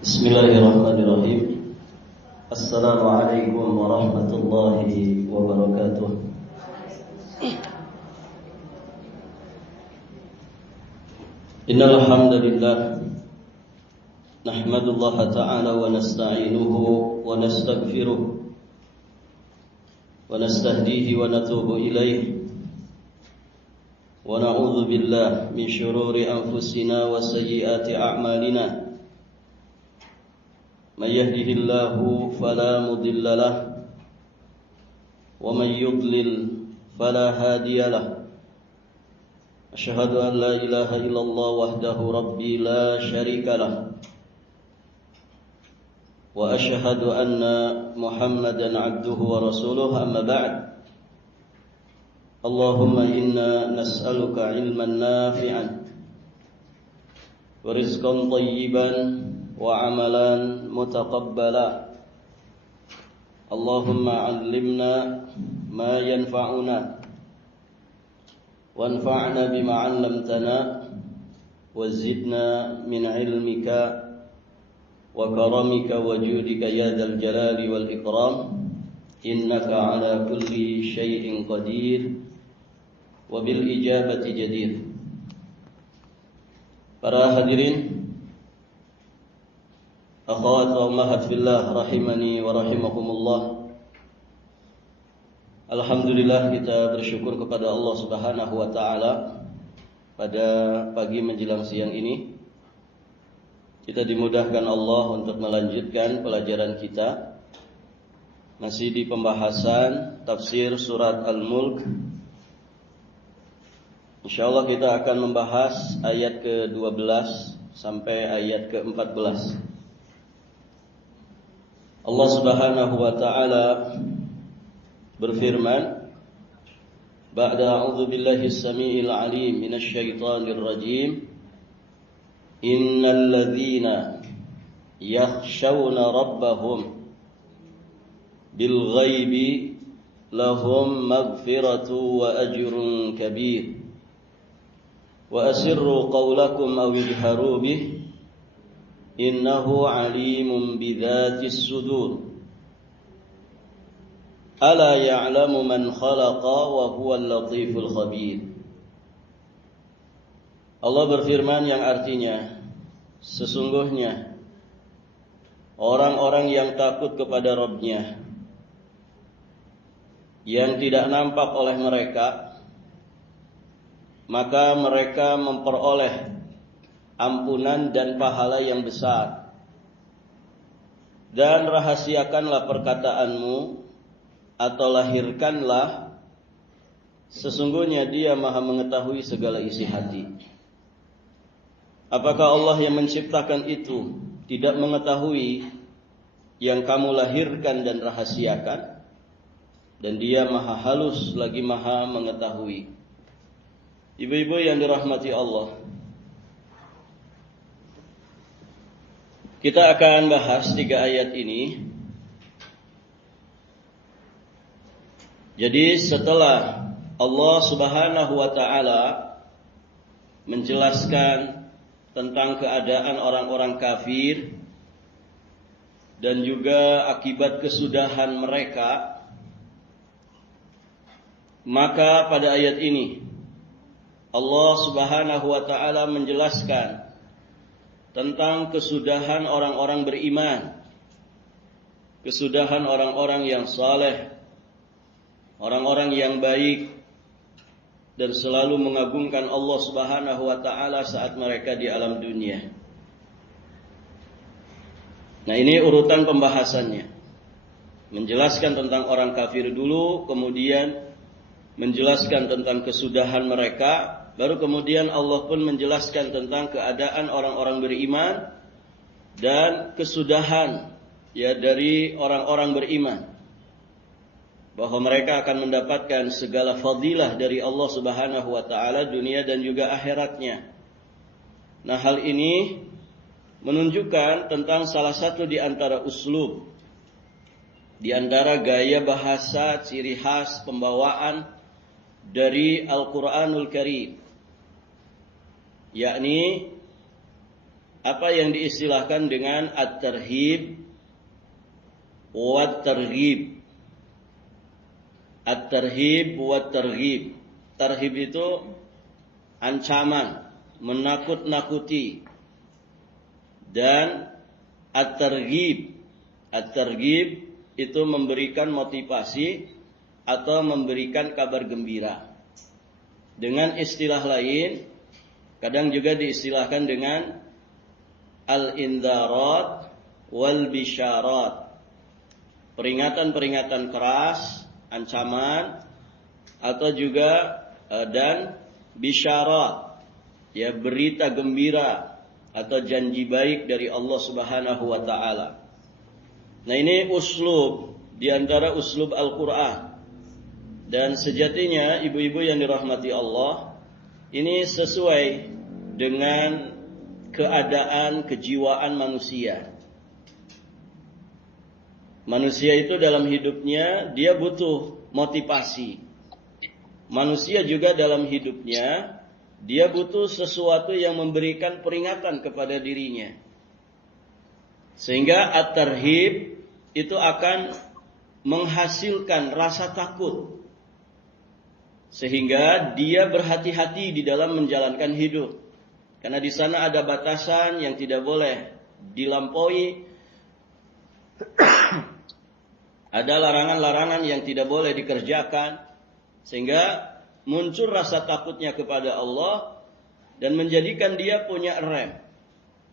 Bismillahirrahmanirrahim. Assalamualaikum warahmatullahi wabarakatuh. Innal hamdalillah nahmadullaha ta'ala wa nasta'inuhu wa nastaghfiruh wa nastahdihi wa natubu ilayh wa na'udzu billahi min shururi anfusina wa sayyiati a'malina. من يهده الله فلا مضل له ومن يضلل فلا هادي له أشهد أن لا إله إلا الله وحده ربي لا شريك له وأشهد أن محمدا عبده ورسوله أما بعد اللهم إنا نسألك علما نافعا ورزقا طيبا وعملا متقبلا اللهم علمنا ما ينفعنا وانفعنا بما علمتنا وزدنا من علمك وكرمك وجودك يا ذا الجلال والإكرام إنك على كل شيء قدير وبالإجابة جدير. Para hadirin, akhwat wa ummahat fillah rahimani wa rahimakumullah. Alhamdulillah, kita bersyukur kepada Allah Subhanahu wa taala pada pagi menjelang siang ini kita dimudahkan Allah untuk melanjutkan pelajaran kita masih di pembahasan tafsir surat Al-Mulk. Insyaallah kita akan membahas ayat ke-12 sampai ayat ke-14. Allah Subhanahu wa taala berfirman, ba'da a'udzu billahi as-sami'il 'alim minasy syaithanir rajim, innal ladzina yakhshawna rabbahum bil ghaibi lahum maghfiratu wa ajrun kabir wa asirru qawlakum aw ijharu bih innahu alimun bidzatis sudur ala ya'lamu man khalaqa wa huwal latiful khabir. Allah berfirman yang artinya, sesungguhnya orang-orang yang takut kepada Rabb-Nya yang tidak nampak oleh mereka, maka mereka memperoleh ampunan dan pahala yang besar. Dan rahasiakanlah perkataanmu atau lahirkanlah, sesungguhnya Dia Maha mengetahui segala isi hati. Apakah Allah yang menciptakan itu tidak mengetahui yang kamu lahirkan dan rahasiakan? Dan Dia Maha halus lagi Maha mengetahui. Ibu-ibu yang dirahmati Allah, kita akan bahas 3 ayat ini. Jadi setelah Allah Subhanahu wa taala menjelaskan tentang keadaan orang-orang kafir dan juga akibat kesudahan mereka, maka pada ayat ini Allah Subhanahu wa taala menjelaskan tentang kesudahan orang-orang beriman, kesudahan orang-orang yang saleh, orang-orang yang baik dan selalu mengagungkan Allah Subhanahu wa taala saat mereka di alam dunia. Nah, ini urutan pembahasannya. Menjelaskan tentang orang kafir dulu, kemudian menjelaskan tentang kesudahan mereka, baru kemudian Allah pun menjelaskan tentang keadaan orang-orang beriman dan kesudahan dari orang-orang beriman, bahwa mereka akan mendapatkan segala fadilah dari Allah Subhanahu wa taala dunia dan juga akhiratnya. Nah, hal ini menunjukkan tentang salah satu di antara uslub, di antara gaya bahasa, ciri khas pembawaan dari Al-Qur'anul Karim, yakni apa yang diistilahkan dengan at-tarhib wat-targhib. At-tarhib wat-targhib. Tarhib itu ancaman, menakut-nakuti. Dan at-targhib, at-targhib itu memberikan motivasi atau memberikan kabar gembira. Dengan istilah lain, kadang juga diistilahkan dengan al-indharat wal bisyarat. Peringatan-peringatan keras, ancaman, atau juga dan bisyarat, ya, berita gembira atau janji baik dari Allah Subhanahu wa taala. Nah, ini uslub di antara uslub Al-Qur'an. Dan sejatinya ibu-ibu yang dirahmati Allah, ini sesuai dengan keadaan kejiwaan manusia. Manusia itu dalam hidupnya dia butuh motivasi. Manusia juga dalam hidupnya dia butuh sesuatu yang memberikan peringatan kepada dirinya. Sehingga at-tarhib itu akan menghasilkan rasa takut. Sehingga dia berhati-hati di dalam menjalankan hidup. Karena di sana ada batasan yang tidak boleh dilampaui. Ada larangan-larangan yang tidak boleh dikerjakan, sehingga muncul rasa takutnya kepada Allah dan menjadikan dia punya rem,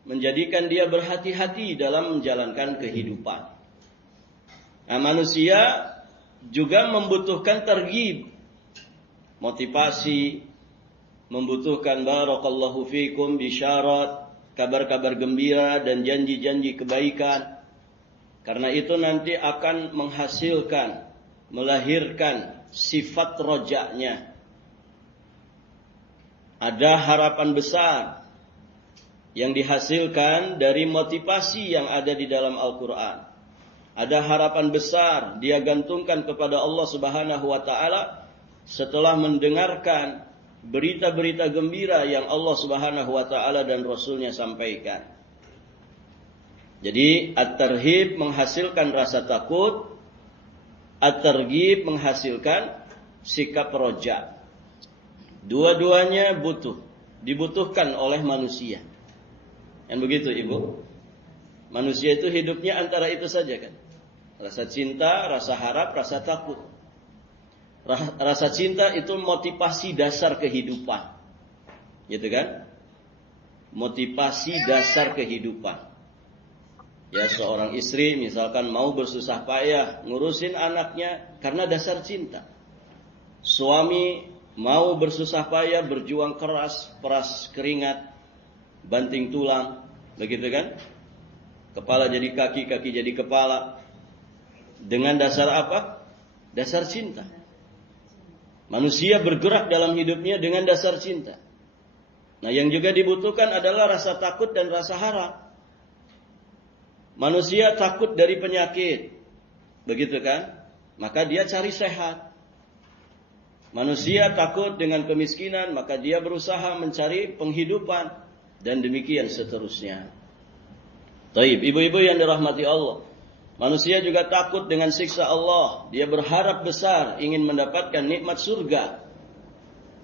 menjadikan dia berhati-hati dalam menjalankan kehidupan. Nah, manusia juga membutuhkan targhib, motivasi, membutuhkan barakallahu fikum, bisyarat, kabar-kabar gembira dan janji-janji kebaikan. Karena itu nanti akan menghasilkan, melahirkan sifat rojaknya. Ada harapan besar yang dihasilkan dari motivasi yang ada di dalam Al-Quran. Ada harapan besar dia gantungkan kepada Allah Subhanahu wa taala setelah mendengarkan berita-berita gembira yang Allah Subhanahu wa taala dan Rasulnya sampaikan. Jadi at-tarhib menghasilkan rasa takut, at-targhib menghasilkan sikap roja. Dua-duanya dibutuhkan oleh manusia. Kan begitu, Ibu? Manusia itu hidupnya antara itu saja kan. Rasa cinta, rasa harap, rasa takut. Rasa cinta itu motivasi dasar kehidupan. Gitu kan? Motivasi dasar kehidupan. Ya, seorang istri misalkan mau bersusah payah ngurusin anaknya karena dasar cinta. Suami mau bersusah payah, berjuang keras, peras keringat, banting tulang, begitu kan? Kepala jadi kaki, kaki jadi kepala. Dengan dasar apa? Dasar cinta. Manusia bergerak dalam hidupnya dengan dasar cinta. Nah, yang juga dibutuhkan adalah rasa takut dan rasa harap. Manusia takut dari penyakit, begitu kan? Maka dia cari sehat. Manusia takut dengan kemiskinan, maka dia berusaha mencari penghidupan, dan demikian seterusnya. Taib, ibu-ibu yang dirahmati Allah, manusia juga takut dengan siksa Allah. Dia berharap besar ingin mendapatkan nikmat surga.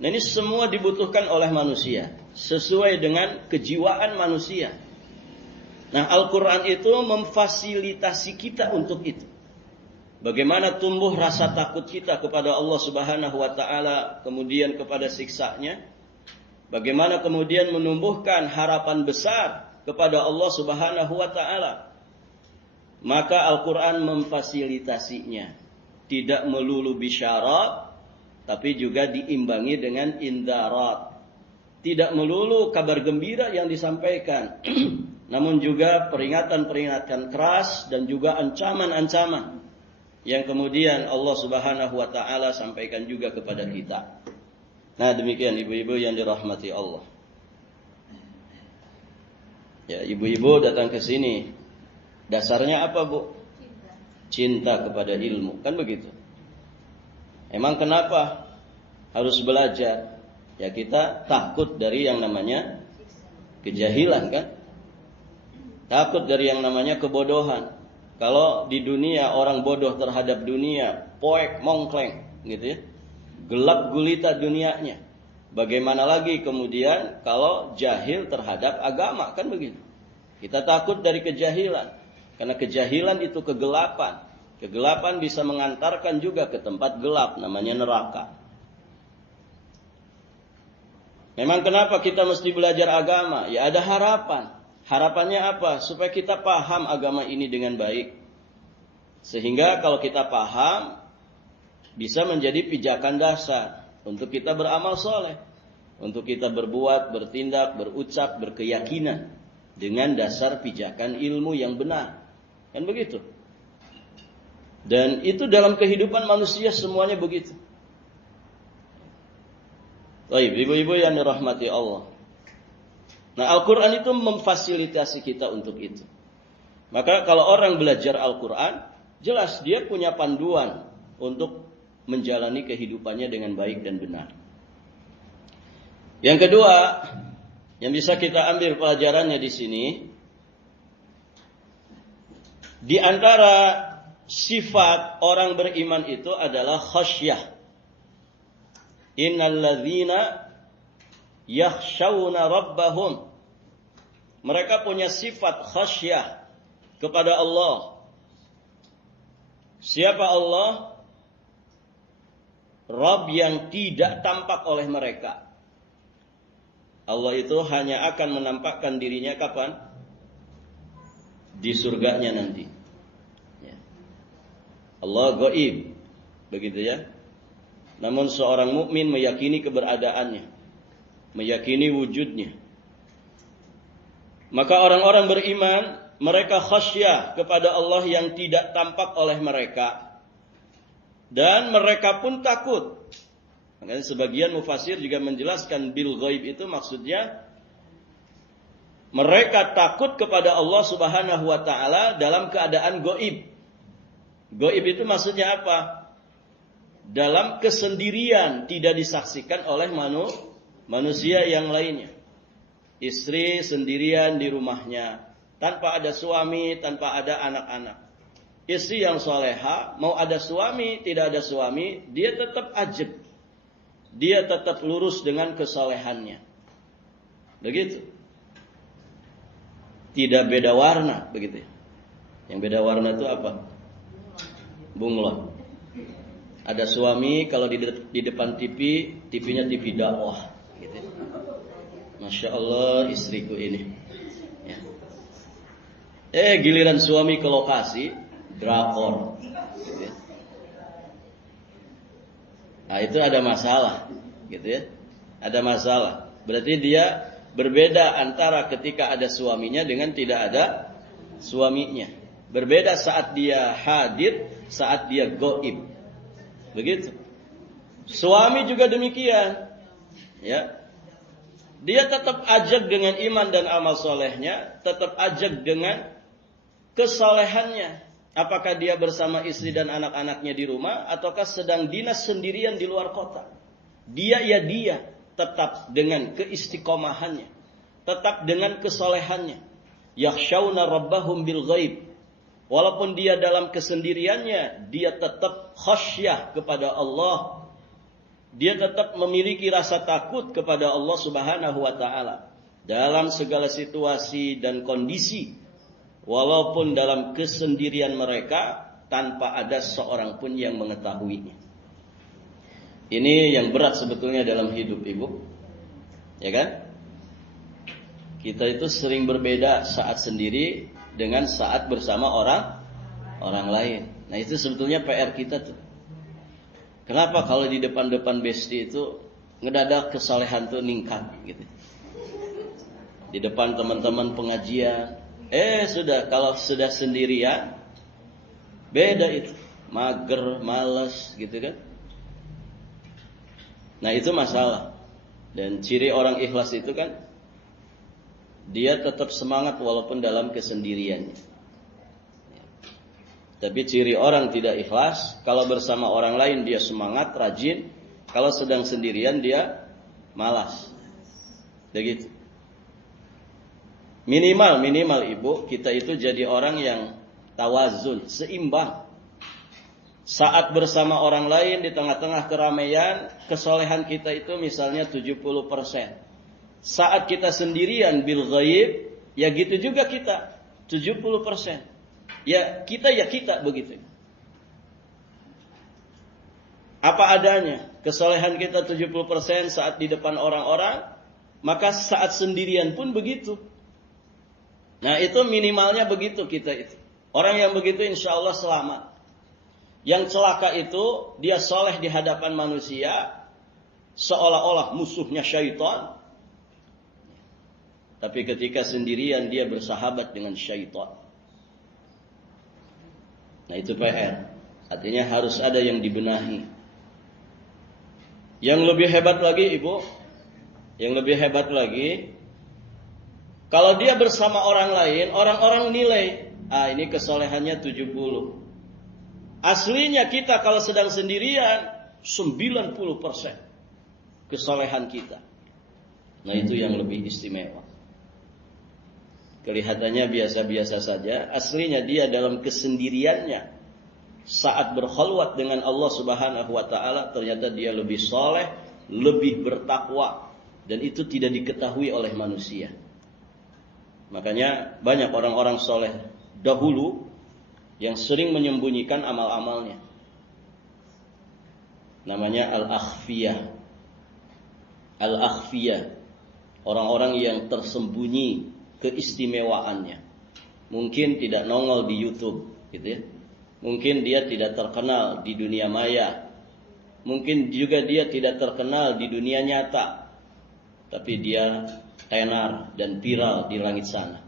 Nah, ini semua dibutuhkan oleh manusia sesuai dengan kejiwaan manusia. Nah, Al-Quran itu memfasilitasi kita untuk itu. Bagaimana tumbuh rasa takut kita kepada Allah Subhanahu wa taala, kemudian kepada siksanya. Bagaimana kemudian menumbuhkan harapan besar kepada Allah Subhanahu wa taala. Maka Al-Quran memfasilitasinya. Tidak melulu bisyarat, tapi juga diimbangi dengan indharat. Tidak melulu kabar gembira yang disampaikan. Namun juga peringatan-peringatan keras dan juga ancaman-ancaman yang kemudian Allah Subhanahu wa taala sampaikan juga kepada kita. Nah, demikian ibu-ibu yang dirahmati Allah. Ya, ibu-ibu datang ke sini. Dasarnya apa, Bu? Cinta kepada ilmu, kan begitu. Emang kenapa harus belajar? Ya, kita takut dari yang namanya kejahilan, kan? Takut dari yang namanya kebodohan. Kalau di dunia orang bodoh terhadap dunia, poek mongkleng gitu ya. Gelap gulita dunianya. Bagaimana lagi kemudian kalau jahil terhadap agama, kan begitu. Kita takut dari kejahilan. Karena kejahilan itu kegelapan. Kegelapan bisa mengantarkan juga ke tempat gelap, namanya neraka. Memang kenapa kita mesti belajar agama? Ya ada harapan. Harapannya apa? Supaya kita paham agama ini dengan baik. Sehingga kalau kita paham, bisa menjadi pijakan dasar untuk kita beramal soleh. Untuk kita berbuat, bertindak, berucap, berkeyakinan. Dengan dasar pijakan ilmu yang benar. Kan begitu. Dan itu dalam kehidupan manusia semuanya begitu. Baik, ibu-ibu yang dirahmati Allah. Nah, Al-Quran itu memfasilitasi kita untuk itu. Maka kalau orang belajar Al-Quran, jelas dia punya panduan untuk menjalani kehidupannya dengan baik dan benar. Yang kedua, yang bisa kita ambil pelajarannya di sini, di antara sifat orang beriman itu adalah khasyah. Innalladzina yakhshawna rabbahum. Mereka punya sifat khasyah kepada Allah. Siapa Allah? Rabb yang tidak tampak oleh mereka. Allah itu hanya akan menampakkan dirinya kapan? Di surganya nanti. Allah gaib. Begitu ya. Namun seorang mukmin meyakini keberadaannya. Meyakini wujudnya. Maka orang-orang beriman, mereka khasyah kepada Allah yang tidak tampak oleh mereka. Dan mereka pun takut. Makanya sebagian mufasir juga menjelaskan bil ghaib itu maksudnya mereka takut kepada Allah Subhanahu wa taala dalam keadaan gaib. Gaib itu maksudnya apa? Dalam kesendirian, tidak disaksikan oleh manusia yang lainnya. Istri sendirian di rumahnya, tanpa ada suami, tanpa ada anak-anak. Istri yang soleha, mau ada suami, tidak ada suami, dia tetap ajib. Dia tetap lurus dengan kesolehannya. Begitu. Tidak beda warna, begitu. Yang beda warna itu apa? Bunglon. Ada suami kalau di depan TV, TV-nya TV dakwah. Gitu. Masya Allah istriku ini. Ya. Giliran suami ke lokasi, drakor. Gitu. Nah itu ada masalah, gitu ya. Ada masalah. Berarti dia berbeda antara ketika ada suaminya dengan tidak ada suaminya. Berbeda saat dia hadir, saat dia gaib. Begitu. Suami juga demikian. Ya. Dia tetap ajak dengan iman dan amal solehnya, tetap ajak dengan kesolehannya. Apakah dia bersama istri dan anak-anaknya di rumah, ataukah sedang dinas sendirian di luar kota. Dia tetap dengan keistiqomahannya, tetap dengan kesolehannya. Yakhshawna rabbahum bil ghaib. Walaupun dia dalam kesendiriannya, dia tetap khasyah kepada Allah. Dia tetap memiliki rasa takut kepada Allah Subhanahu wa taala dalam segala situasi dan kondisi. Walaupun dalam kesendirian mereka tanpa ada seorang pun yang mengetahuinya. Ini yang berat sebetulnya dalam hidup, Ibu. Ya kan? Kita itu sering berbeda saat sendiri dengan saat bersama orang lain. Nah, itu sebetulnya PR kita tuh. Kenapa kalau di depan-depan besti itu ngedadak kesalehan tuh ningkat gitu. Di depan teman-teman pengajian, kalau sudah sendirian beda itu. Mager, malas gitu kan. Nah, itu masalah. Dan ciri orang ikhlas itu kan dia tetap semangat walaupun dalam kesendiriannya. Tapi ciri orang tidak ikhlas, kalau bersama orang lain dia semangat, rajin. Kalau sedang sendirian dia malas. Begitu. Minimal Ibu, kita itu jadi orang yang tawazun, seimbang. Saat bersama orang lain di tengah-tengah keramaian, kesolehan kita itu misalnya 70%. Saat kita sendirian bil ghaib, ya gitu juga kita, 70%. Ya kita begitu. Apa adanya, kesolehan kita 70% saat di depan orang-orang, maka saat sendirian pun begitu. Nah itu minimalnya begitu kita itu. Orang yang begitu insya Allah selamat. Yang celaka itu dia soleh di hadapan manusia, seolah-olah musuhnya syaitan. Tapi ketika sendirian dia bersahabat dengan syaitan. Nah itu PR. Artinya harus ada yang dibenahi. Yang lebih hebat lagi Ibu, yang lebih hebat lagi, kalau dia bersama orang lain, orang-orang nilai, ini kesolehannya 70. Aslinya kita kalau sedang sendirian 90% kesolehan kita. Nah itu yang lebih istimewa. Kelihatannya biasa-biasa saja, aslinya dia dalam kesendiriannya saat berkhulwat dengan Allah Subhanahu wa taala ternyata dia lebih soleh, lebih bertakwa, dan itu tidak diketahui oleh manusia. Makanya banyak orang-orang soleh dahulu yang sering menyembunyikan amal-amalnya. Namanya al-akhfiyah. Al-akhfiyah. Orang-orang yang tersembunyi keistimewaannya. Mungkin tidak nongol di YouTube, gitu ya. Mungkin dia tidak terkenal di dunia maya. Mungkin juga dia tidak terkenal di dunia nyata. Tapi dia tenar dan viral di langit sana.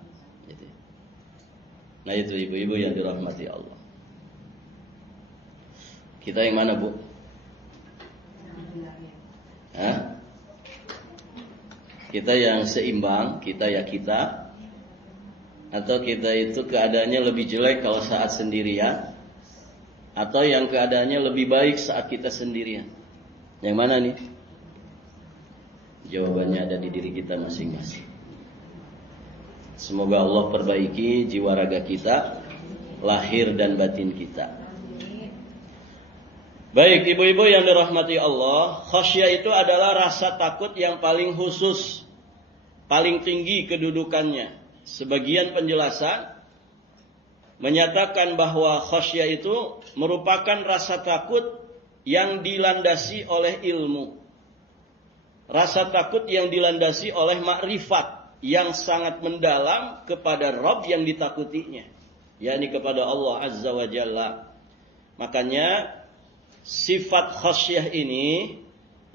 Nah itu ibu-ibu yang dirahmati Allah. Kita yang mana Bu? Hah? Kita yang seimbang, kita ya kita. Atau kita itu keadaannya lebih jelek kalau saat sendirian, atau yang keadaannya lebih baik saat kita sendirian. Yang mana nih? Jawabannya ada di diri kita masing-masing. Semoga Allah perbaiki jiwa raga kita, lahir dan batin kita. Baik ibu-ibu yang dirahmati Allah, khasyah itu adalah rasa takut yang paling khusus, paling tinggi kedudukannya. Sebagian penjelasan menyatakan bahwa khasyah itu merupakan rasa takut yang dilandasi oleh ilmu. Rasa takut yang dilandasi oleh makrifat yang sangat mendalam kepada Rabb yang ditakutinya, yakni kepada Allah Azza wa Jalla. Makanya sifat khasyah ini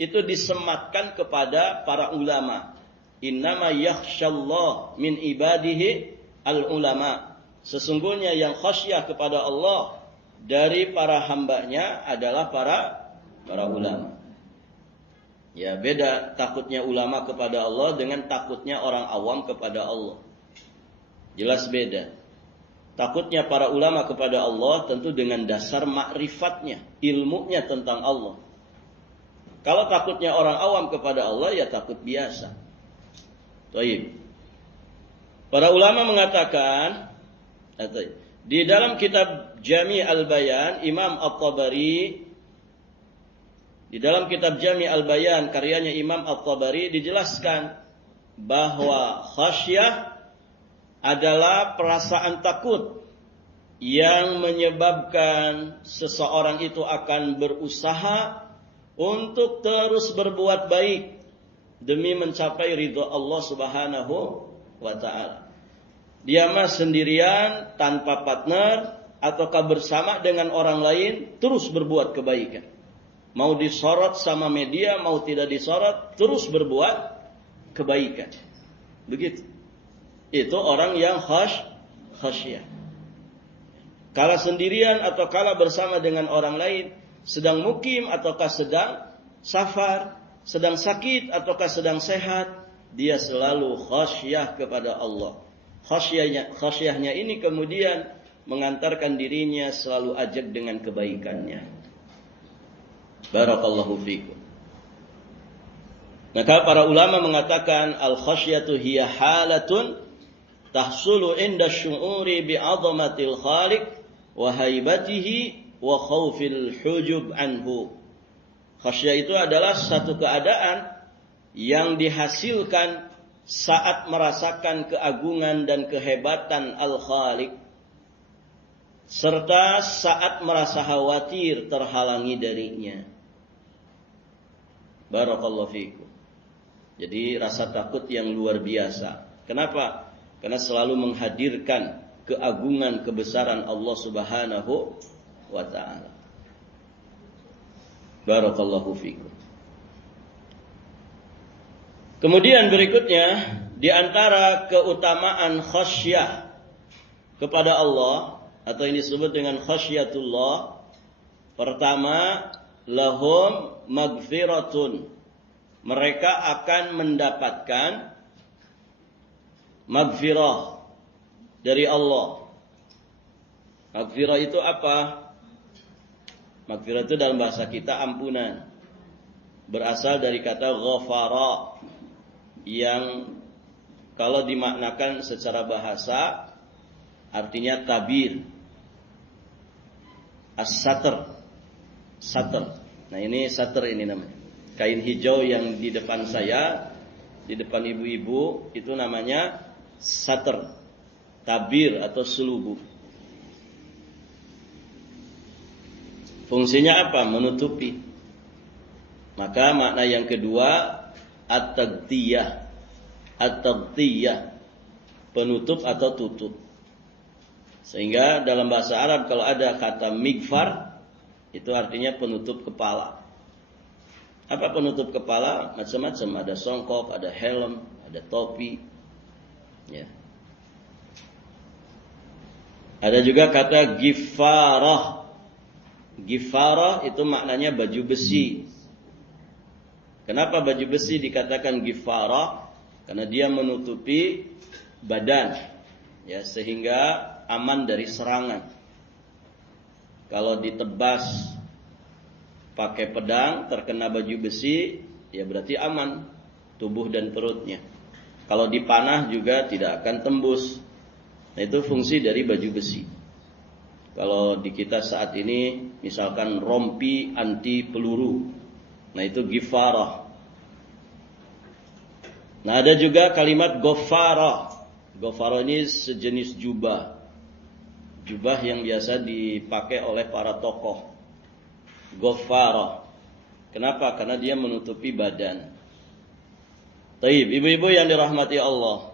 itu disematkan kepada para ulama. Innama yakhsyallah min ibadihi al-ulama. Sesungguhnya yang khasyah kepada Allah dari para hambanya adalah para ulama. Ya beda takutnya ulama kepada Allah dengan takutnya orang awam kepada Allah. Jelas beda. Takutnya para ulama kepada Allah tentu dengan dasar makrifatnya, ilmunya tentang Allah. Kalau takutnya orang awam kepada Allah ya takut biasa. Baik. Para ulama mengatakan di dalam kitab Jami' al-Bayan, Imam At-Tabari, di dalam kitab Jami' al-Bayan karyanya Imam At-Tabari dijelaskan bahwa khasyah adalah perasaan takut yang menyebabkan seseorang itu akan berusaha untuk terus berbuat baik demi mencapai ridha Allah Subhanahu wa taala. Dia mah sendirian tanpa partner ataukah bersama dengan orang lain terus berbuat kebaikan. Mau disorot sama media, mau tidak disorot, terus berbuat kebaikan. Begitu. Itu orang yang khasyah. Kala sendirian atau kala bersama dengan orang lain, sedang mukim ataukah sedang safar, sedang sakit ataukah sedang sehat, dia selalu khasyah kepada Allah. Khasyahnya ini kemudian mengantarkan dirinya selalu ajak dengan kebaikannya. Barakallahu fikum. Maka para ulama mengatakan al-khasyatu hiya halatun tahsulu inda syu'uri bi'azamatil khaliq wa haibatihi wa khawfil hujub anhu. Khasyah itu adalah satu keadaan yang dihasilkan saat merasakan keagungan dan kehebatan Al-Khaliq, serta saat merasa khawatir terhalangi darinya. Barakallahu fikum. Jadi rasa takut yang luar biasa. Kenapa? Karena selalu menghadirkan keagungan kebesaran Allah Subhanahu wa ta'ala. Barakallahu fikum. Kemudian berikutnya, di antara keutamaan khasyah kepada Allah, atau ini disebut dengan khasyatullah, pertama, lahum magfiratun. Mereka akan mendapatkan magfirah dari Allah. Magfirah itu apa? Magfirah itu dalam bahasa kita ampunan. Berasal dari kata ghafara, yang kalau dimaknakan secara bahasa artinya tabir, as-satr, satr. Nah ini satr ini namanya. Kain hijau yang di depan saya, di depan ibu-ibu, itu namanya satr, tabir atau sulubu. Fungsinya apa? Menutupi. Maka makna yang kedua, at-taghtiyah. At-taghtiyah, penutup atau tutup. Sehingga dalam bahasa Arab kalau ada kata migfar, itu artinya penutup kepala. Apa penutup kepala? Macam-macam. Ada songkok, ada helm, ada topi. Ya. Ada juga kata gifarah. Gifarah itu maknanya baju besi. Kenapa baju besi dikatakan gifarah? Karena dia menutupi badan, ya, sehingga aman dari serangan. Kalau ditebas pakai pedang terkena baju besi, ya berarti aman tubuh dan perutnya. Kalau dipanah juga tidak akan tembus. Nah, itu fungsi dari baju besi. Kalau di kita saat ini misalkan rompi anti peluru, nah itu gifarah. Nah ada juga kalimat ghafarah. Ghafarah ini sejenis jubah. Jubah yang biasa dipakai oleh para tokoh. Ghafarah. Kenapa? Karena dia menutupi badan. Taib, ibu-ibu yang dirahmati Allah.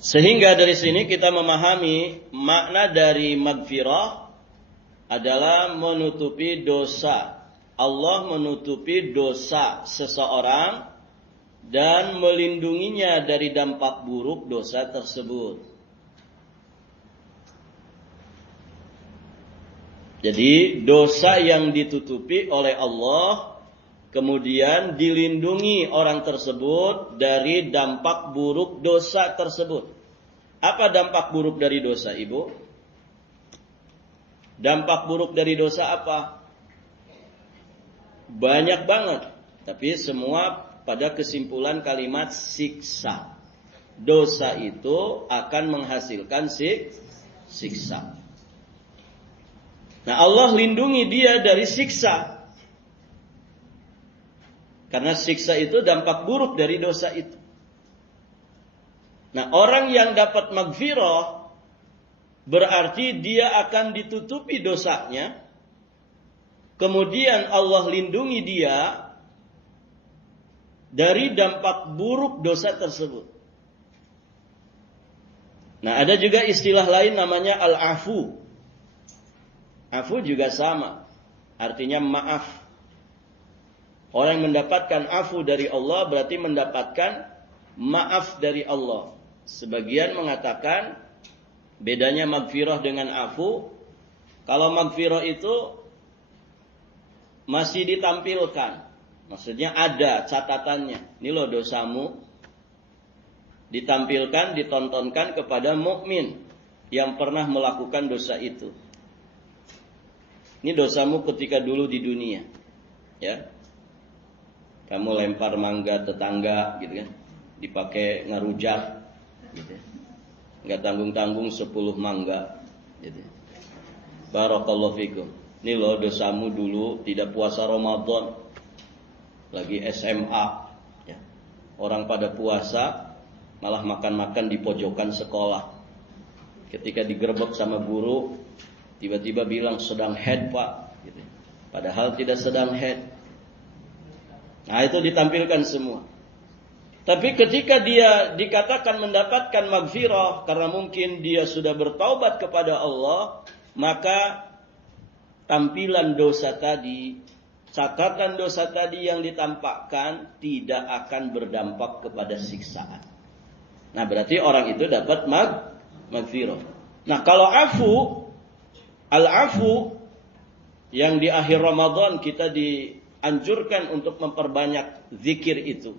Sehingga dari sini kita memahami makna dari magfirah adalah menutupi dosa. Allah menutupi dosa seseorang dan melindunginya dari dampak buruk dosa tersebut. Jadi dosa yang ditutupi oleh Allah, kemudian dilindungi orang tersebut dari dampak buruk dosa tersebut. Apa dampak buruk dari dosa, Ibu? Dampak buruk dari dosa apa? Banyak banget. Tapi semua pada kesimpulan kalimat siksa. Dosa itu akan menghasilkan siksa. Nah, Allah lindungi dia dari siksa. Karena siksa itu dampak buruk dari dosa itu. Nah, orang yang dapat magfirah berarti dia akan ditutupi dosanya. Kemudian Allah lindungi dia dari dampak buruk dosa tersebut. Nah, ada juga istilah lain namanya al-afu. Afu juga sama. Artinya maaf. Orang yang mendapatkan afu dari Allah berarti mendapatkan maaf dari Allah. Sebagian mengatakan bedanya magfirah dengan afu. Kalau magfirah itu masih ditampilkan. Maksudnya ada catatannya. Ini loh dosamu. Ditampilkan, ditontonkan kepada mukmin yang pernah melakukan dosa itu. Ini dosamu ketika dulu di dunia. Ya. Kamu lempar mangga tetangga gitu kan, dipakai ngerujak gitu ya. Enggak tanggung-tanggung 10 mangga gitu. Barakallahu fikum. Ini loh dosamu dulu tidak puasa Ramadan, lagi SMA ya. Orang pada puasa malah makan-makan di pojokan sekolah. Ketika digerebek sama guru, tiba-tiba bilang sedang head pak gitu. Padahal tidak sedang head. Nah itu ditampilkan semua. Tapi ketika dia dikatakan mendapatkan maghfirah karena mungkin dia sudah bertaubat kepada Allah, maka tampilan dosa tadi, catatan dosa tadi yang ditampakkan tidak akan berdampak kepada siksaan. Nah berarti orang itu dapat maghfirah. Nah kalau al-afu yang di akhir Ramadan kita dianjurkan untuk memperbanyak zikir itu.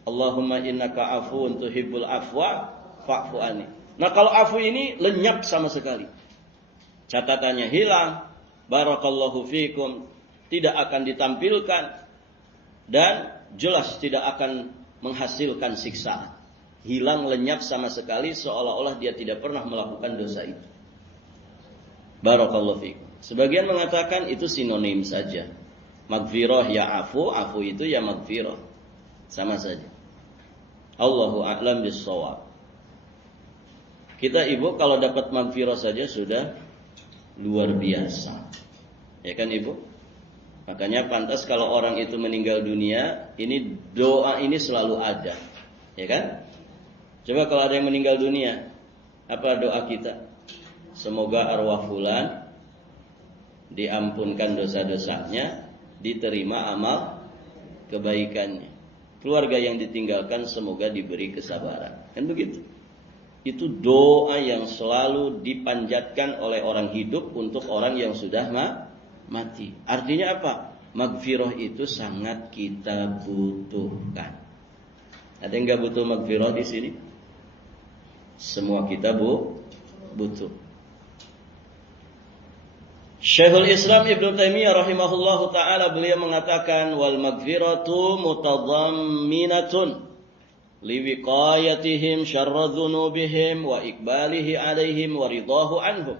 Allahumma innaka afuun tuhibbul afwa fa'fu anni. Nah kalau afu ini lenyap sama sekali. Catatannya hilang. Barakallahu fikum. Tidak akan ditampilkan. Dan jelas tidak akan menghasilkan siksaan. Hilang lenyap sama sekali seolah-olah dia tidak pernah melakukan dosa itu. Barakallahu fikum. Sebagian mengatakan itu sinonim saja. Maghfirah ya afu itu ya maghfirah. Sama saja. Allahu a'lam bis-shawab. Kita ibu kalau dapat maghfirah saja sudah luar biasa. Ya kan ibu? Makanya pantas kalau orang itu meninggal dunia, ini doa ini selalu ada. Ya kan? Coba kalau ada yang meninggal dunia, apa doa kita? Semoga arwah fulan diampunkan dosa-dosanya, diterima amal kebaikannya. Keluarga yang ditinggalkan semoga diberi kesabaran. Kan begitu. Itu doa yang selalu dipanjatkan oleh orang hidup untuk orang yang sudah mati. Artinya apa? Maghfirah itu sangat kita butuhkan. Ada yang nggak butuh maghfirah di sini? Semua kita butuh. Syekhul Islam Ibnu Taimiyah rahimahullahu taala beliau mengatakan wal maghfiratu mutadhamminatun liwiqayatihim syarra dzunubihim wa iqbalihi alaihim wa ridahu anhum.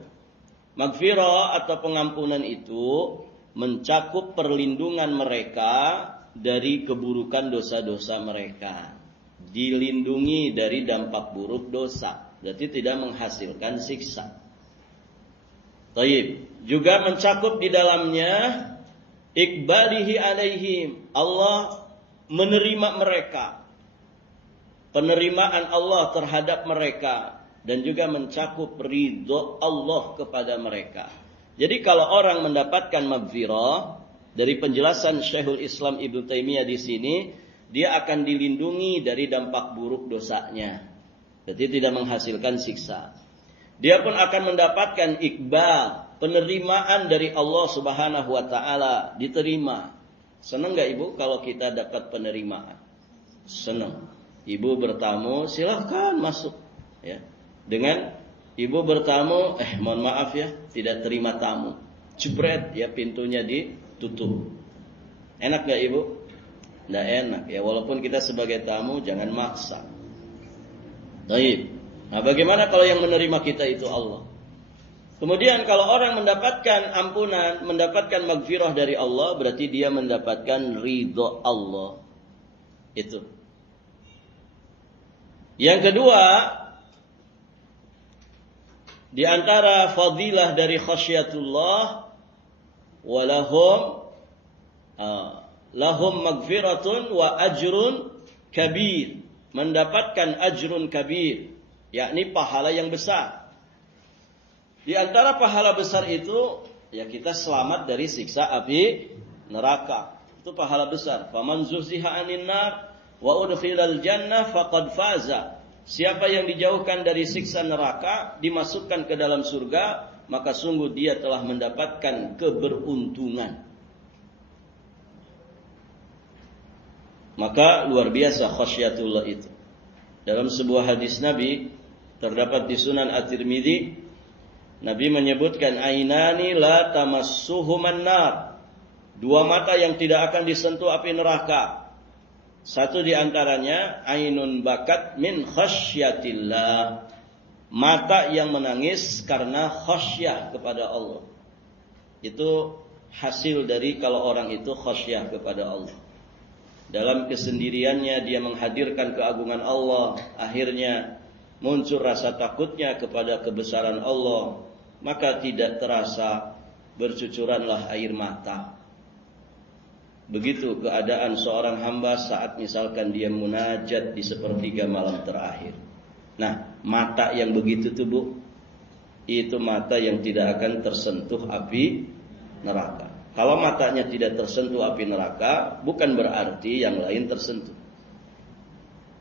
Maghfirah atau pengampunan itu mencakup perlindungan mereka dari keburukan dosa-dosa mereka. Dilindungi dari dampak buruk dosa. Berarti tidak menghasilkan siksa. Taib. Juga mencakup di dalamnya iqbalihi alaihim. Allah menerima mereka. Penerimaan Allah terhadap mereka. Dan juga mencakup ridho Allah kepada mereka. Jadi kalau orang mendapatkan maghfirah, dari penjelasan Syekhul Islam Ibnu Taimiyah di sini, dia akan dilindungi dari dampak buruk dosanya. Jadi tidak menghasilkan siksa. Dia pun akan mendapatkan iqbal, penerimaan dari Allah Subhanahu wa taala, diterima. Senang enggak Ibu kalau kita dapat penerimaan? Senang. Ibu bertamu, silahkan masuk ya. Dengan Ibu bertamu, mohon maaf ya, tidak terima tamu. Jebret ya, pintunya ditutup. Enak enggak Ibu? Enggak enak ya, walaupun kita sebagai tamu jangan maksa. Baik. Nah, bagaimana kalau yang menerima kita itu Allah? Kemudian kalau orang mendapatkan ampunan, mendapatkan maghfirah dari Allah, berarti dia mendapatkan ridho Allah. Itu. Yang kedua, di antara fadilah dari khasyatullah, walahum lahum maghfiratun wa ajrun kabir. Mendapatkan ajrun kabir, yakni pahala yang besar. Di antara pahala besar itu, ya kita selamat dari siksa api neraka. Itu pahala besar. Faman zuhziha 'anil nar wa udkhilal jannah faqad faza. Siapa yang dijauhkan dari siksa neraka, dimasukkan ke dalam surga, maka sungguh dia telah mendapatkan keberuntungan. Maka luar biasa khasyatullah itu. Dalam sebuah hadis Nabi terdapat di Sunan At-Tirmidzi, Nabi menyebutkan ainani la tamassuhuman nar. Dua mata yang tidak akan disentuh api neraka. Satu di antaranya ainun bakat min khasyatillah. Mata yang menangis karena khasyah kepada Allah. Itu hasil dari kalau orang itu khasyah kepada Allah. Dalam kesendiriannya dia menghadirkan keagungan Allah, akhirnya muncul rasa takutnya kepada kebesaran Allah, maka tidak terasa bercucuranlah air mata. Begitu keadaan seorang hamba saat misalkan dia munajat di sepertiga malam terakhir. Nah, mata yang begitu tuh Bu, itu mata yang tidak akan tersentuh api neraka. Kalau matanya tidak tersentuh api neraka, bukan berarti yang lain tersentuh.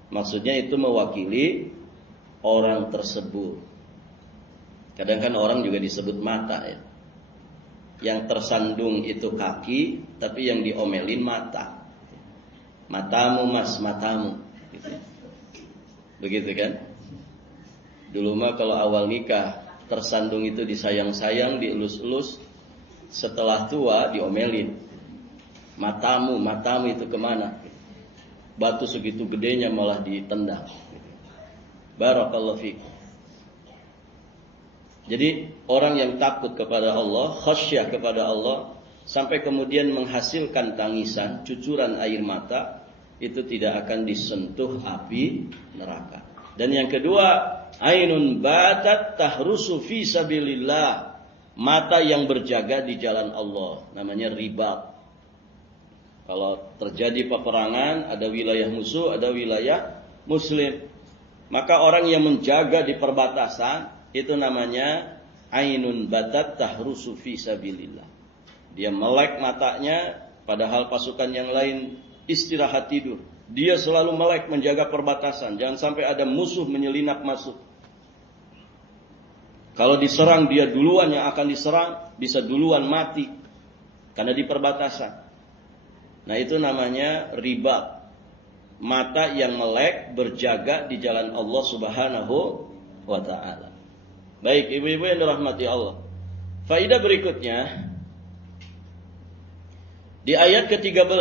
Maksudnya itu mewakili orang tersebut. Kadang kan orang juga disebut mata ya. Yang tersandung itu kaki, tapi yang diomelin mata. Matamu mas, matamu. Gitu. Begitu kan? Dulu mah kalau awal nikah, tersandung itu disayang-sayang, dielus-elus. Setelah tua diomelin. Matamu, matamu itu kemana? Batu segitu gedenya malah ditendang. Barakallahu fiik. Jadi orang yang takut kepada Allah, khasyah kepada Allah, sampai kemudian menghasilkan tangisan, cucuran air mata, itu tidak akan disentuh api neraka. Dan yang kedua, ainun batat tahrusu fi sabilillah. Mata yang berjaga di jalan Allah, namanya ribat. Kalau terjadi peperangan, ada wilayah musuh, ada wilayah muslim. Maka orang yang menjaga di perbatasan, itu namanya ainun batat tahrusu fi sabilillah. Dia melek matanya, padahal pasukan yang lain istirahat tidur. Dia selalu melek menjaga perbatasan, jangan sampai ada musuh menyelinap masuk. Kalau diserang dia duluan yang akan diserang, bisa duluan mati karena di perbatasan. Nah, itu namanya ribat. Mata yang melek berjaga di jalan Allah Subhanahu wa taala. Baik, ibu-ibu yang dirahmati Allah. Faedah berikutnya di ayat ke-13,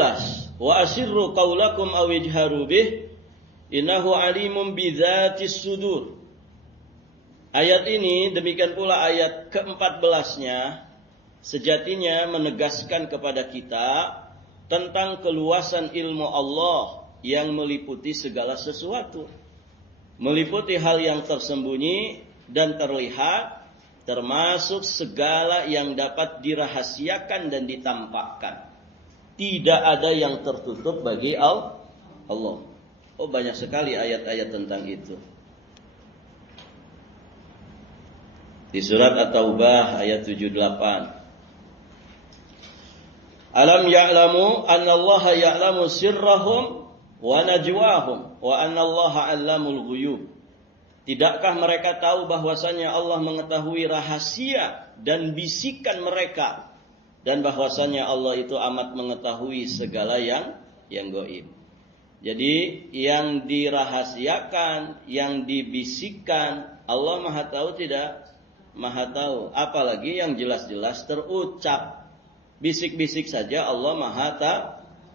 wa asirru qaulakum aw ijharu bih innahu alimun bidzatis sudur. Ayat ini demikian pula ayat ke-14-nya sejatinya menegaskan kepada kita tentang keluasan ilmu Allah yang meliputi segala sesuatu. Meliputi hal yang tersembunyi dan terlihat, termasuk segala yang dapat dirahasiakan dan ditampakkan. Tidak ada yang tertutup bagi Allah. Oh, banyak sekali ayat-ayat tentang itu. Di surat At-Taubah ayat 78. Alam ya'lamu anna Allah ya'lamu sirrahum wa najwahum wa anna Allah 'allamul ghuyub. Tidakkah mereka tahu bahwasanya Allah mengetahui rahasia dan bisikan mereka, dan bahwasanya Allah itu amat mengetahui segala yang gaib. Jadi yang dirahasiakan, yang dibisikkan, Allah Maha tahu tidak? Maha tahu. Apalagi yang jelas-jelas terucap. Bisik-bisik saja Allah Maha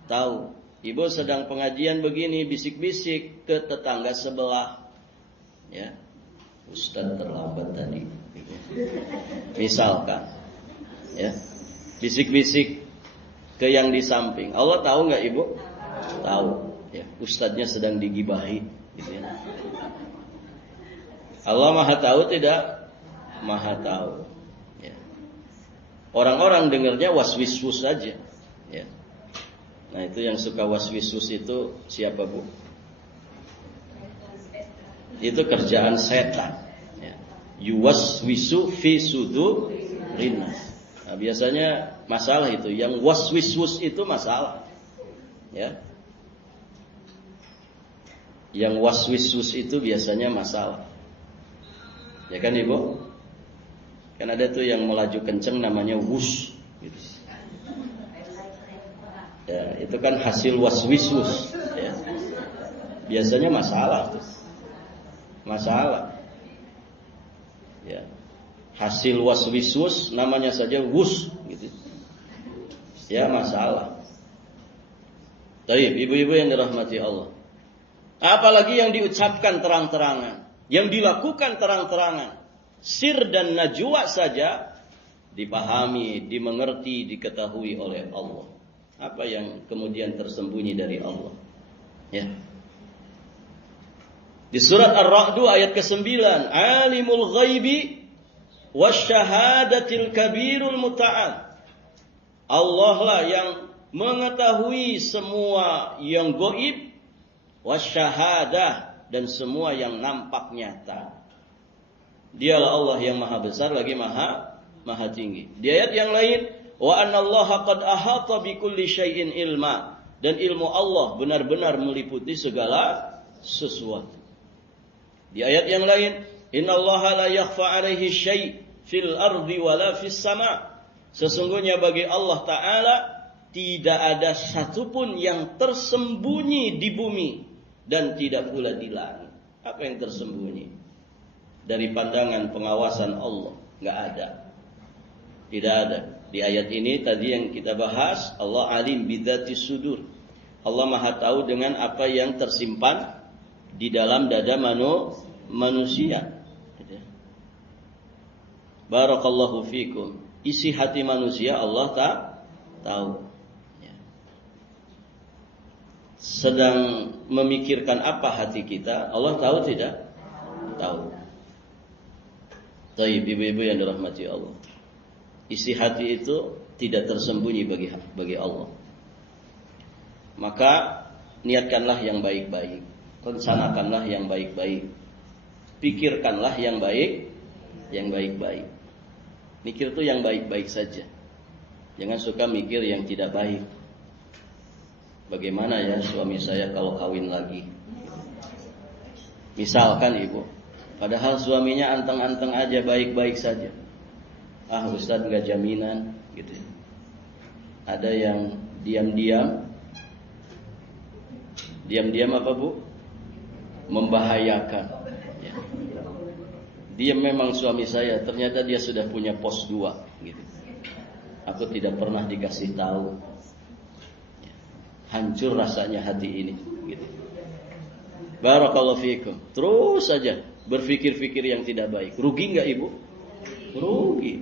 tahu. Ibu sedang pengajian begini, bisik-bisik ke tetangga sebelah. Ya, Ustaz terlambat tadi. Misalkan, ya, bisik-bisik ke yang di samping. Allah tahu nggak ibu? Tahu. Ya, Ustadznya sedang digibahi. Gitu ya. Allah Maha tahu tidak? Maha tahu. Ya. Orang-orang dengarnya waswis-wus saja. Ya. Nah, itu yang suka waswis-wus itu siapa bu? Itu kerjaan setan. Ya. Yuwaswisu fi sudurinnas. Nah, biasanya masalah itu. Yang waswis-wus itu masalah. Ya. Yang waswis-wus itu biasanya masalah. Ya kan ibu? Kan ada tuh yang melaju kenceng namanya wus gitu. Ya, itu kan hasil waswis-wus ya. Biasanya masalah tuh. Masalah. Ya. Hasil waswis-wus namanya saja wus gitu. ya masalah. Baik, ibu-ibu yang dirahmati Allah. Apalagi yang diucapkan terang-terangan, yang dilakukan terang-terangan, sir dan najwa saja dipahami, dimengerti, diketahui oleh Allah. Apa yang kemudian tersembunyi dari Allah? Ya. Di surat Ar-Ra'd ayat ke-9, Alimul ghaibi wasyahadatil kabirul muta'al. Allah lah yang mengetahui semua yang gaib, wasyahadah, dan semua yang nampak nyata. Dialah Allah yang maha besar lagi maha tinggi. Di ayat yang lain, wa anallaha qad ahata bikulli syai'in ilma, dan ilmu Allah benar-benar meliputi segala sesuatu. Di ayat yang lain, innallaha la yakhfa 'alaihi syai' fil ardi wala fis sama'. Sesungguhnya bagi Allah Ta'ala tidak ada satupun yang tersembunyi di bumi dan tidak pula di langit. Apa yang tersembunyi? Dari pandangan pengawasan Allah, enggak ada. Tidak ada. Di ayat ini tadi yang kita bahas, Allah alim bidzatis sudur. Allah Maha tahu dengan apa yang tersimpan di dalam dada manusia. Barakallahu fikum. Isi hati manusia Allah tak tahu. Sedang memikirkan apa hati kita, Allah tahu tidak? Tahu. Baik, ibu-ibu yang dirahmati Allah. Isi hati itu tidak tersembunyi bagi Allah. Maka niatkanlah yang baik-baik, rencanakanlah yang baik-baik, pikirkanlah yang baik-baik. Mikir itu yang baik-baik saja. Jangan suka mikir yang tidak baik. Bagaimana ya suami saya kalau kawin lagi? Misalkan ibu, padahal suaminya anteng-anteng aja, baik-baik saja. Ah Ustadz nggak jaminan, gitu. Ada yang diam-diam apa bu? Membahayakan. Ya. Dia memang suami saya, ternyata dia sudah punya pos 2, gitu. Aku tidak pernah dikasih tahu. Hancur rasanya hati ini, gitu. Barakallahu fiikum. Terus saja berpikir-pikir yang tidak baik. Rugi enggak ibu? Rugi.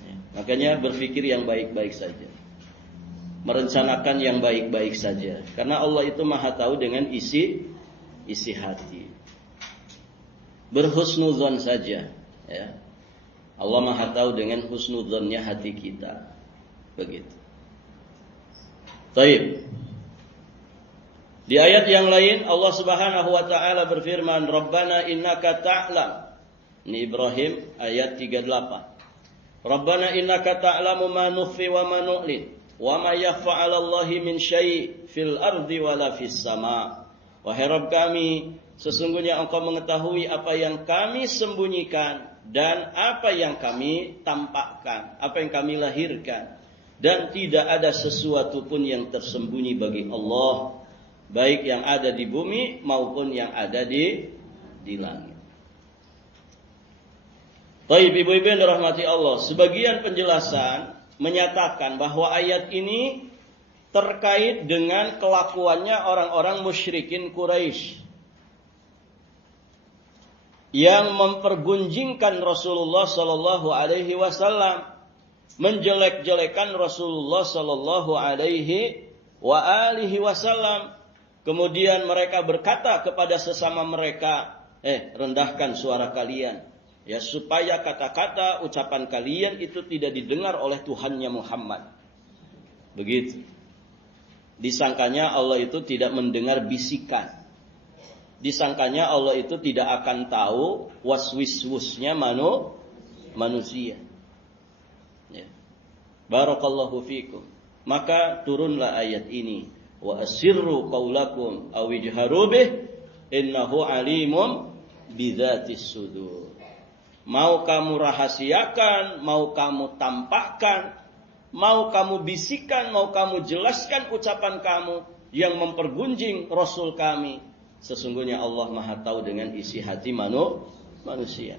Ya. Makanya berpikir yang baik-baik saja. Merencanakan yang baik-baik saja. Karena Allah itu maha tahu dengan isi hati. Berhusnudzon saja. Ya. Allah maha tahu dengan husnudzonnya hati kita. Begitu. Baik. Di ayat yang lain Allah Subhanahu wa taala berfirman, "Rabbana innaka ta'lam." Ini Ibrahim ayat 38. "Rabbana innaka ta'lamu ma nukhfi wa ma nu'lin wa ma yakhfa 'ala Allahi min syai' fil ardi wala fis sama'." Wahai Rabb kami, sesungguhnya Engkau mengetahui apa yang kami sembunyikan dan apa yang kami tampakkan, apa yang kami lahirkan. Dan tidak ada sesuatu pun yang tersembunyi bagi Allah, baik yang ada di bumi maupun yang ada di langit. Baik, ibu-ibu yang dirahmati Allah, sebagian penjelasan menyatakan bahwa ayat ini terkait dengan kelakuannya orang-orang musyrikin Quraisy yang mempergunjingkan Rasulullah sallallahu alaihi wasallam, menjelek-jelekan Rasulullah sallallahu alaihi wa alihi wasallam. Kemudian mereka berkata kepada sesama mereka, rendahkan suara kalian, ya, supaya kata-kata ucapan kalian itu tidak didengar oleh Tuhannya Muhammad. Begitu. Disangkanya Allah itu tidak mendengar bisikan. Disangkanya Allah itu tidak akan tahu waswis-wusnya manusia. Ya. Barakallahu fikum. Maka turunlah ayat ini. Wa asirru qaulakum aw ijharu bih innahu alimun bidzatis sudur. Mau kamu rahasiakan, mau kamu tampakkan, mau kamu bisikan, mau kamu jelaskan ucapan kamu yang mempergunjing Rasul kami, sesungguhnya Allah Maha tahu dengan isi hati manusia.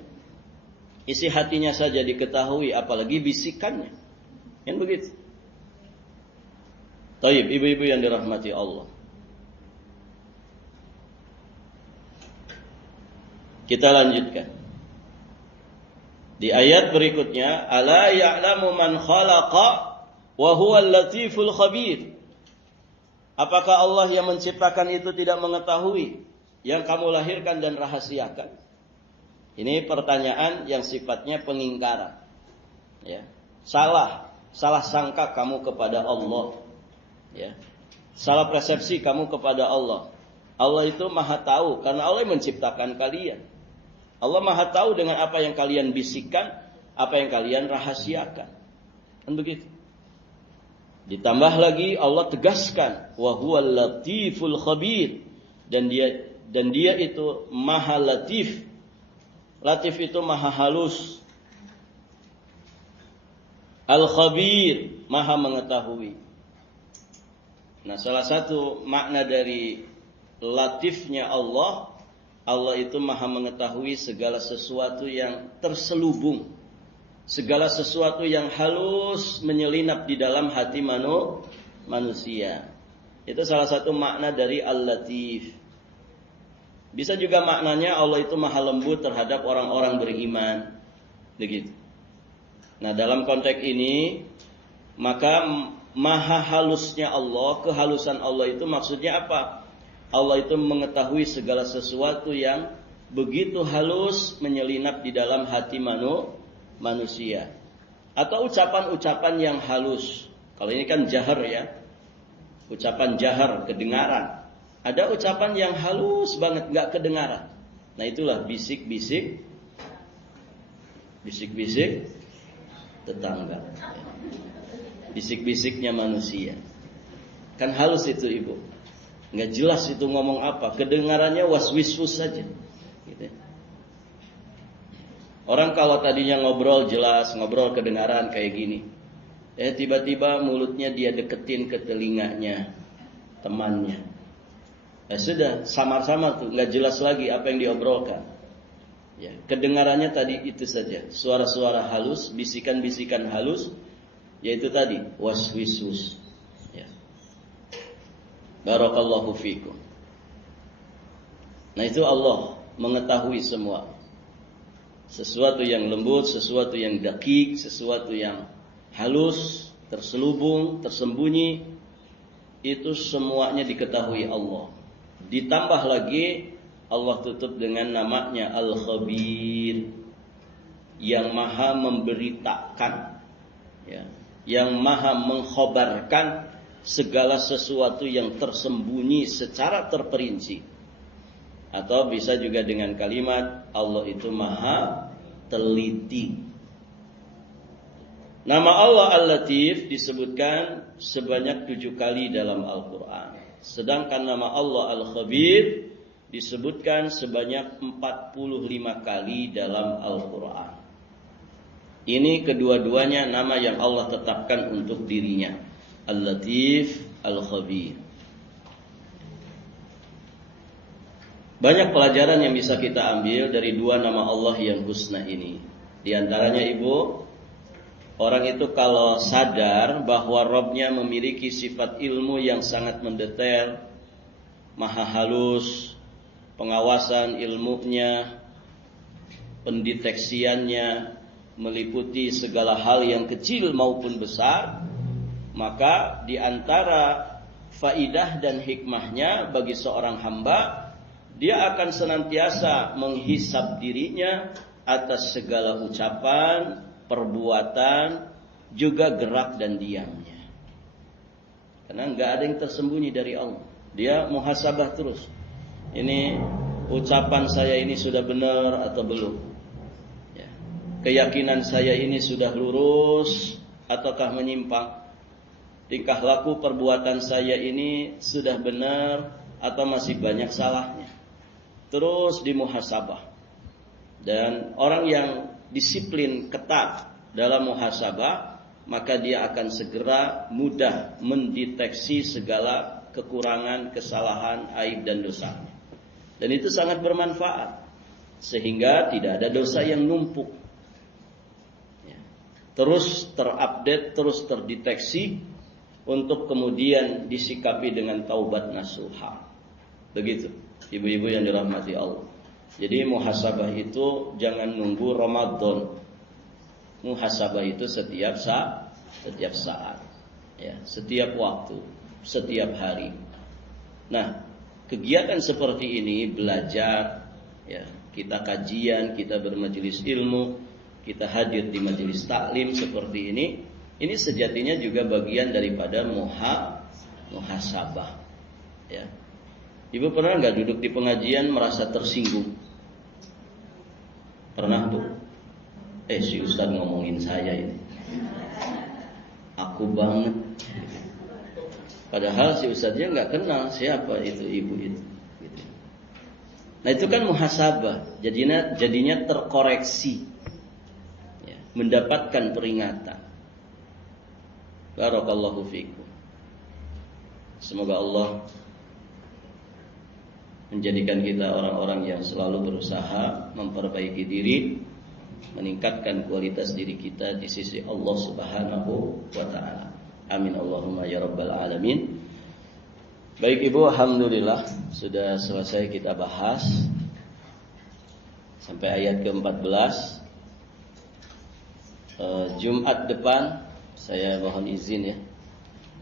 Isi hatinya saja diketahui, apalagi bisikannya. Kan begitu. Taib, ibu-ibu yang dirahmati Allah. Kita lanjutkan. Di ayat berikutnya, ala ya'lamu man khalaqa wa huwal latiful khabir. Apakah Allah yang menciptakan itu tidak mengetahui yang kamu lahirkan dan rahasiakan? Ini pertanyaan yang sifatnya pengingkaran. Ya. Salah sangka kamu kepada Allah. Ya. Salah persepsi kamu kepada Allah. Allah itu Maha tahu karena Allah yang menciptakan kalian. Allah Maha tahu dengan apa yang kalian bisikkan, apa yang kalian rahasiakan. Kan begitu. Ditambah lagi Allah tegaskan wa huwal latiful khabir, dan dia itu Maha Latif. Latif itu Maha halus. Al-Khabir, Maha mengetahui. Nah, salah satu makna dari latifnya Allah itu Maha mengetahui segala sesuatu yang terselubung, segala sesuatu yang halus menyelinap di dalam hati manusia. Itu salah satu makna dari Al-Latif. Bisa juga maknanya Allah itu Maha lembut terhadap orang-orang beriman. Begitu. Nah, dalam konteks ini, maka maha halusnya Allah, kehalusan Allah itu maksudnya apa? Allah itu mengetahui segala sesuatu yang begitu halus menyelinap di dalam hati manusia. Atau ucapan-ucapan yang halus. Kalau ini kan jahar ya. Ucapan jahar, kedengaran. Ada ucapan yang halus banget, gak kedengaran. Nah, itulah bisik-bisik tetangga. Bisik-bisiknya manusia. Kan halus itu ibu. Nggak jelas itu ngomong apa. Kedengarannya was-wis-wus saja. Gitu. Orang kalau tadinya ngobrol jelas, ngobrol kedengaran kayak gini. Tiba-tiba mulutnya dia deketin ke telinganya temannya. Sudah samar-samar tuh, nggak jelas lagi apa yang diobrolkan. Ya, kedengarannya tadi itu saja, suara-suara halus, bisikan-bisikan halus, yaitu tadi waswisus. Ya. Barakallahu fikum. Nah, itu Allah mengetahui semua. Sesuatu yang lembut, sesuatu yang dakik, sesuatu yang halus, terselubung, tersembunyi, itu semuanya diketahui Allah. Ditambah lagi Allah tutup dengan namanya Al-Khabir, yang maha memberitakan, ya, yang maha mengkhabarkan segala sesuatu yang tersembunyi secara terperinci. Atau bisa juga dengan kalimat Allah itu maha teliti. Nama Allah Al-Latif disebutkan sebanyak 7 kali dalam Al-Quran. Sedangkan nama Allah Al-Khabir disebutkan sebanyak 45 kali dalam Al-Quran. Ini kedua-duanya nama yang Allah tetapkan untuk dirinya. Al-Latif, Al-Khabir. Banyak pelajaran yang bisa kita ambil dari dua nama Allah yang husna ini. Di antaranya ibu, orang itu kalau sadar bahwa Rabb-nya memiliki sifat ilmu yang sangat mendetail, maha halus, pengawasan ilmunya, pendeteksiannya meliputi segala hal yang kecil maupun besar, maka di antara faidah dan hikmahnya bagi seorang hamba, dia akan senantiasa menghisab dirinya atas segala ucapan, perbuatan, juga gerak dan diamnya. Karena nggak ada yang tersembunyi dari Allah. Dia muhasabah terus. Ini ucapan saya ini sudah benar atau belum? Ya. Keyakinan saya ini sudah lurus ataukah menyimpang? Tingkah laku perbuatan saya ini sudah benar atau masih banyak salahnya? Terus dimuhasabah. Dan orang yang disiplin ketat dalam muhasabah, maka dia akan segera mudah mendeteksi segala kekurangan, kesalahan, aib dan dosa. Dan itu sangat bermanfaat, sehingga tidak ada dosa yang numpuk. Ya. terus terupdate, terus terdeteksi untuk kemudian disikapi dengan taubat nasuha. Begitu, ibu-ibu yang dirahmati Allah. Jadi muhasabah itu jangan nunggu Ramadan. Muhasabah itu setiap saat, ya, setiap waktu, setiap hari. Nah, kegiatan seperti ini, belajar, ya, kita kajian, kita bermajelis ilmu, kita hadir di majelis taklim seperti ini sejatinya juga bagian daripada muhasabah. Ya. Ibu pernah nggak duduk di pengajian merasa tersinggung? Pernah tuh? Si Ustadz ngomongin saya ini, aku banget. Padahal si Ustadznya nggak kenal siapa itu ibu itu. Nah itu kan muhasabah, jadinya terkoreksi, ya, mendapatkan peringatan. Barakallahu fikum. Semoga Allah menjadikan kita orang-orang yang selalu berusaha memperbaiki diri, meningkatkan kualitas diri kita di sisi Allah Subhanahu wa taala. Amin Allahumma ya rabbal alamin. Baik Ibu, alhamdulillah sudah selesai kita bahas sampai ayat ke-14. Jumat depan saya mohon izin ya,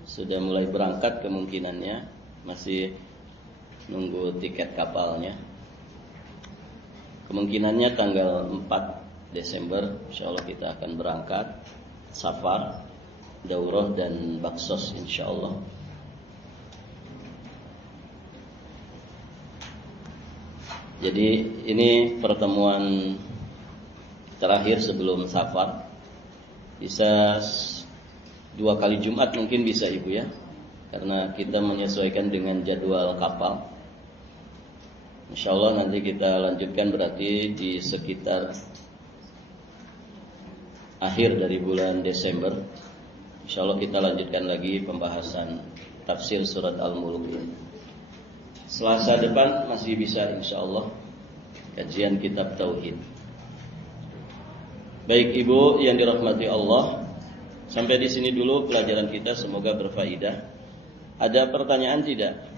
sudah mulai berangkat kemungkinannya, masih nunggu tiket kapalnya. Kemungkinannya tanggal 4 Desember insyaallah kita akan berangkat safar, daurah dan baksos insyaallah. Jadi ini pertemuan terakhir sebelum safar. Bisa 2 kali Jumat mungkin bisa Ibu ya, karena kita menyesuaikan dengan jadwal kapal. Insyaallah nanti kita lanjutkan berarti di sekitar akhir dari bulan Desember. Insyaallah kita lanjutkan lagi pembahasan tafsir surat Al-Mulk ini. Selasa depan masih bisa insyaallah kajian kitab tauhid. Baik Ibu yang dirahmati Allah, sampai di sini dulu pelajaran kita, semoga berfaedah. Ada pertanyaan tidak?